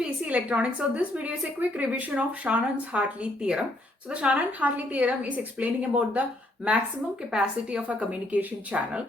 to EC Electronics. So this video is a quick revision of Shannon's-Hartley theorem. So the Shannon-Hartley theorem is explaining about the maximum capacity of a communication channel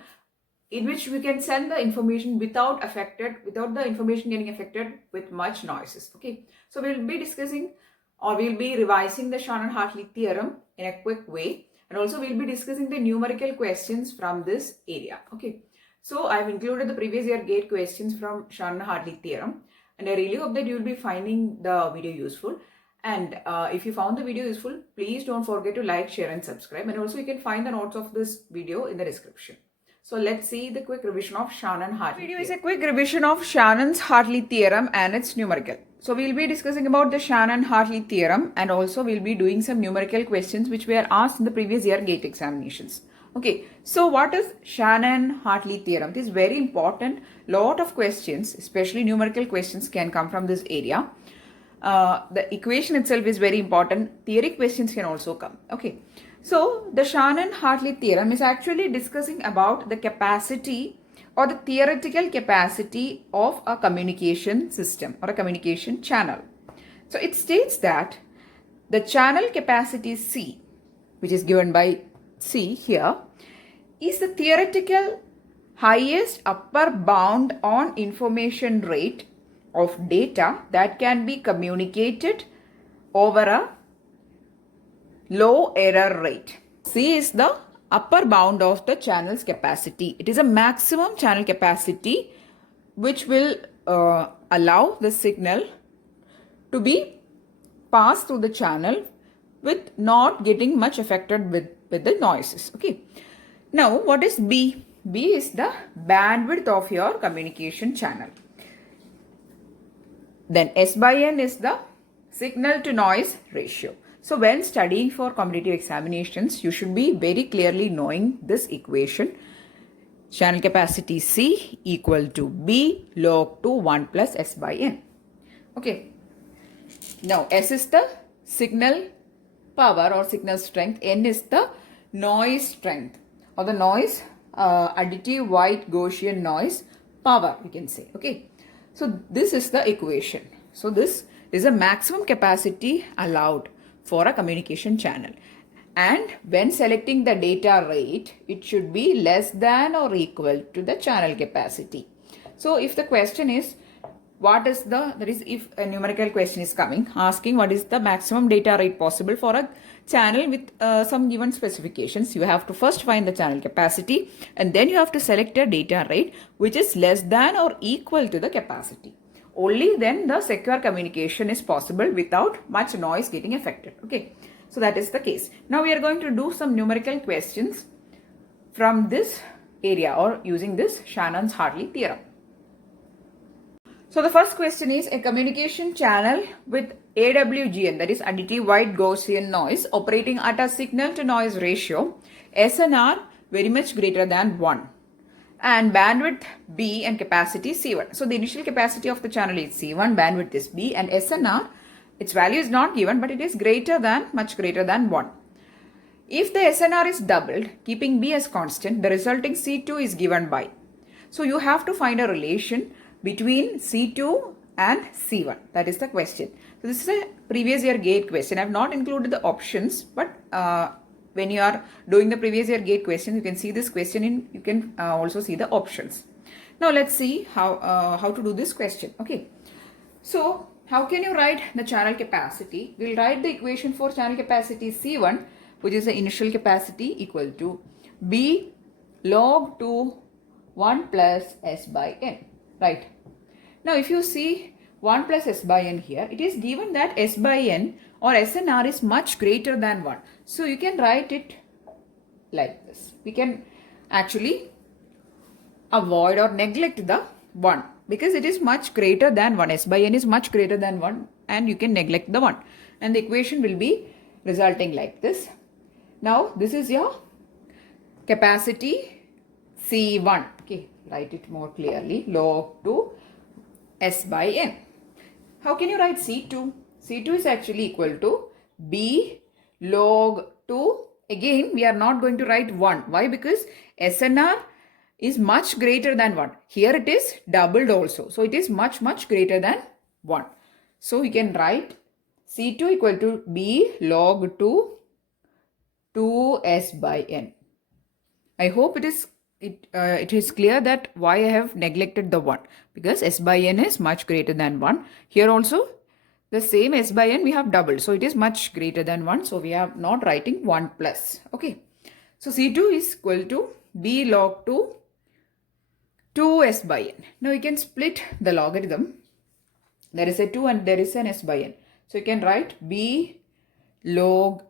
in which we can send the information without the information getting affected with much noises. Okay, so we'll be discussing or we'll be revising the Shannon-Hartley theorem in a quick way, and also we'll be discussing the numerical questions from this area. Okay, so I've included the previous year gate questions from Shannon-Hartley theorem, and I really hope that you'll be finding the video useful. And if you found the video useful, please don't forget to like, share and subscribe. And also you can find the notes of this video in the description. So let's see the quick revision of Shannon-Hartley theorem. This video is a quick revision of Shannon's-Hartley theorem and its numerical. So we'll be discussing about the Shannon-Hartley theorem, and also we'll be doing some numerical questions which were asked in the previous year gate examinations. Okay, so what is Shannon-Hartley theorem? This is very important. Lot of questions, especially numerical questions, can come from this area. The equation itself is very important. Theory questions can also come. Okay, so the Shannon-Hartley theorem is actually discussing about the capacity or the theoretical capacity of a communication system or a communication channel. So it states that the channel capacity C, which is given by C here, is the theoretical highest upper bound on information rate of data that can be communicated over a low error rate. C is the upper bound of the channel's capacity. It is a maximum channel capacity which will allow the signal to be passed through the channel with not getting much affected with the noises. Okay. Now what is B? B is the bandwidth of your communication channel. Then S by N is the signal to noise ratio. So when studying for competitive examinations, you should be very clearly knowing this equation. Channel capacity C equal to B log to 1 plus S by N. Okay. Now S is the signal power or signal strength. N is the noise strength or the noise additive white Gaussian noise power, we can say. Okay. So this is the equation. So this is a maximum capacity allowed for a communication channel, and when selecting the data rate, it should be less than or equal to the channel capacity. So if the question is what is the, that is if a numerical question is coming asking what is the maximum data rate possible for a channel with some given specifications, you have to first find the channel capacity and then you have to select a data rate which is less than or equal to the capacity. Only then the secure communication is possible without much noise getting affected. Okay, so that is the case. Now we are going to do some numerical questions from this area or using this Shannon's-Hartley theorem. So the first question is a communication channel with AWGN, that is additive white Gaussian noise, operating at a signal to noise ratio SNR very much greater than 1. And bandwidth B and capacity C1. So the initial capacity of the channel is C1, bandwidth is B, and SNR, its value is not given, but it is much greater than 1. If the SNR is doubled, keeping B as constant, the resulting C2 is given by. So you have to find a relation between C2 and C1. That is the question. So this is a previous year gate question. I have not included the options, but when you are doing the previous year gate question, you can see this question in, you can also see the options. Now let's see how to do this question. Okay, so how can you write the channel capacity? We'll write the equation for channel capacity C1, which is the initial capacity, equal to B log to 1 plus S by N, right? Now if you see 1 plus S by N here, it is given that S by N or SNR is much greater than 1. So you can write it like this. We can actually avoid or neglect the 1 because it is much greater than 1. S by N is much greater than 1 and you can neglect the 1. And the equation will be resulting like this. Now this is your capacity C1. Okay, write it more clearly. Log to S by N. How can you write C2? C2 is actually equal to B log to, again we are not going to write 1. Why? Because SNR is much greater than 1. Here it is doubled also. So it is much greater than 1. So you can write C2 equal to B log 2s by n. I hope it is clear that why I have neglected the 1, because s by n is much greater than 1. Here also the same s by n we have doubled, so it is much greater than 1, so we are not writing 1 plus. Okay, so C2 is equal to B log 2s by n. Now you can split the logarithm. There is a 2 and there is an s by n. So you can write B log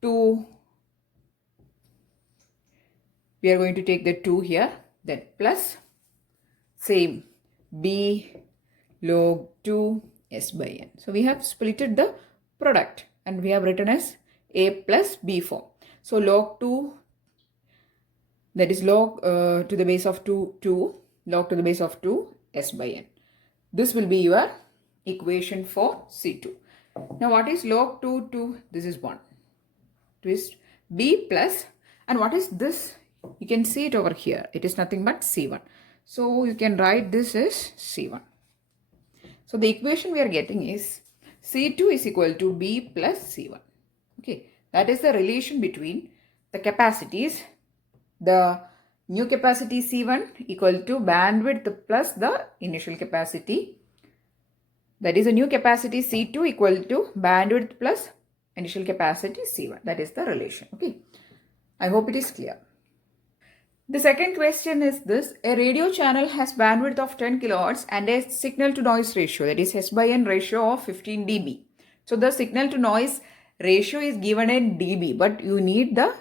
2. We are going to take the 2 here, then plus same B log 2 s by n. So we have splitted the product and we have written as a plus b form. So log 2, that is log to the base of 2, log to the base of 2 s by n. This will be your equation for C2. Now what is log 2? This is 1. Twist b plus, and what is this? You can see it over here. It is nothing but C1. So you can write this as C1. So the equation we are getting is C2 is equal to B plus C1. Okay, that is the relation between the capacities. The new capacity C1 equal to bandwidth plus the initial capacity. That is a new capacity C2 equal to bandwidth plus initial capacity C1. That is the relation. Okay, I hope it is clear. The second question is this: a radio channel has bandwidth of 10 kilohertz and a signal to noise ratio, that is S by N ratio of 15 dB. So the signal to noise ratio is given in dB, but you need the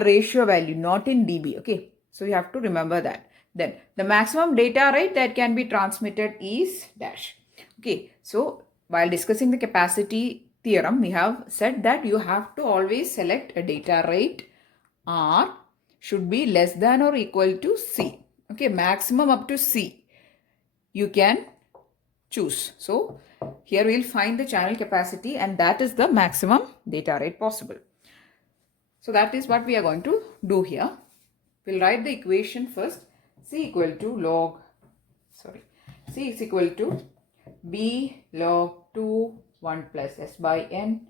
ratio value, not in dB. Okay, so you have to remember that. Then the maximum data rate that can be transmitted is dash. Okay, so while discussing the capacity theorem, we have said that you have to always select a data rate R should be less than or equal to C. Okay, maximum up to C you can choose. So here we will find the channel capacity, and that is the maximum data rate possible. So that is what we are going to do here. We'll write the equation first. C is equal to B log 2 1 plus S by N.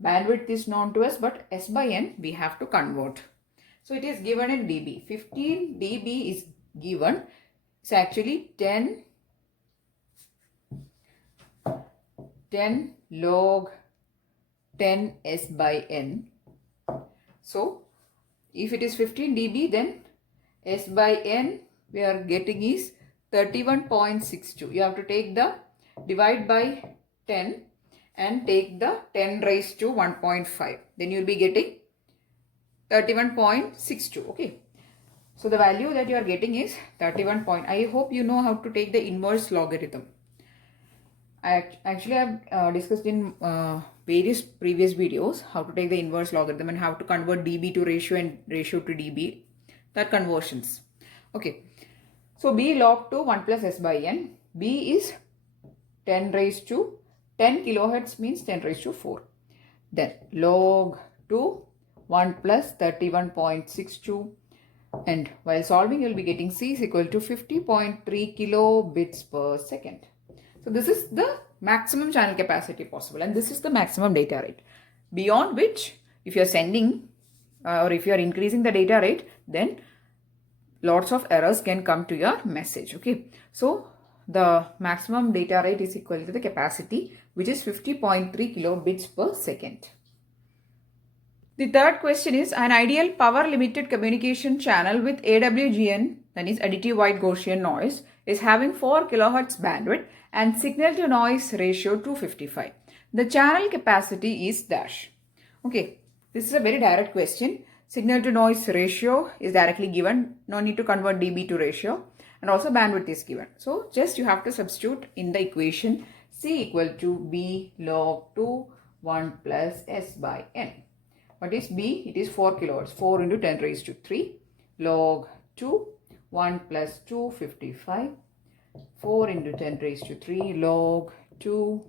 Bandwidth is known to us, but S by N we have to convert. So it is given in dB. 15 dB is given. It's actually 10 log 10 S by N. So if it is 15 dB, then S by N we are getting is 31.62. You have to take the divide by 10 and take the 10 raised to 1.5. Then you will be getting 31.62. Okay, so the value that you are getting is 31. I hope you know how to take the inverse logarithm. I actually have discussed in various previous videos how to take the inverse logarithm and how to convert dB to ratio and ratio to dB, that conversions. Okay, so B log 2 1 plus S by N. B is 10 raised to 10 kilohertz means 10 raised to 4. Then log 2 1 plus 31.62, and while solving you will be getting C is equal to 50.3 kilobits per second. So this is the maximum channel capacity possible, and this is the maximum data rate, beyond which if you are sending or if you are increasing the data rate, then lots of errors can come to your message. Okay, so the maximum data rate is equal to the capacity, which is 50.3 kilobits per second. The third question is: an ideal power limited communication channel with AWGN, that is additive white Gaussian noise, is having 4 kilohertz bandwidth and signal to noise ratio 255. The channel capacity is dash. Okay, this is a very direct question. Signal to noise ratio is directly given. No need to convert dB to ratio, and also bandwidth is given. So just you have to substitute in the equation C equal to B log 2 1 plus S by N. What is B? It is 4 kilohertz. 4 into 10 raised to 3 log 2 1 plus 255. 4 into 10 raised to 3 log 2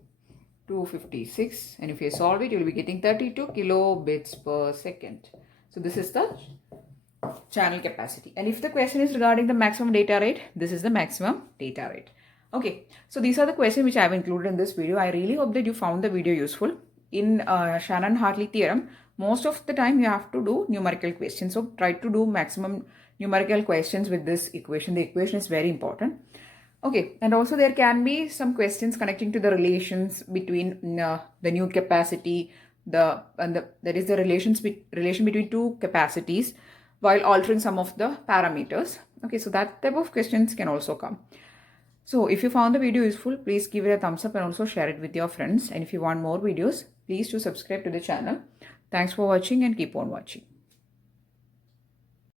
256, and if you solve it you will be getting 32 kilobits per second. So this is the channel capacity, and if the question is regarding the maximum data rate, this is the maximum data rate. Okay, so these are the questions which I have included in this video. I really hope that you found the video useful. In Shannon-Hartley theorem, most of the time you have to do numerical questions. So try to do maximum numerical questions with this equation. The equation is very important. Okay, and also there can be some questions connecting to the relations between the new capacity, there is the relation between two capacities while altering some of the parameters. Okay, so that type of questions can also come. So if you found the video useful, please give it a thumbs up and also share it with your friends. And if you want more videos, please do subscribe to the channel. Thanks for watching and keep on watching.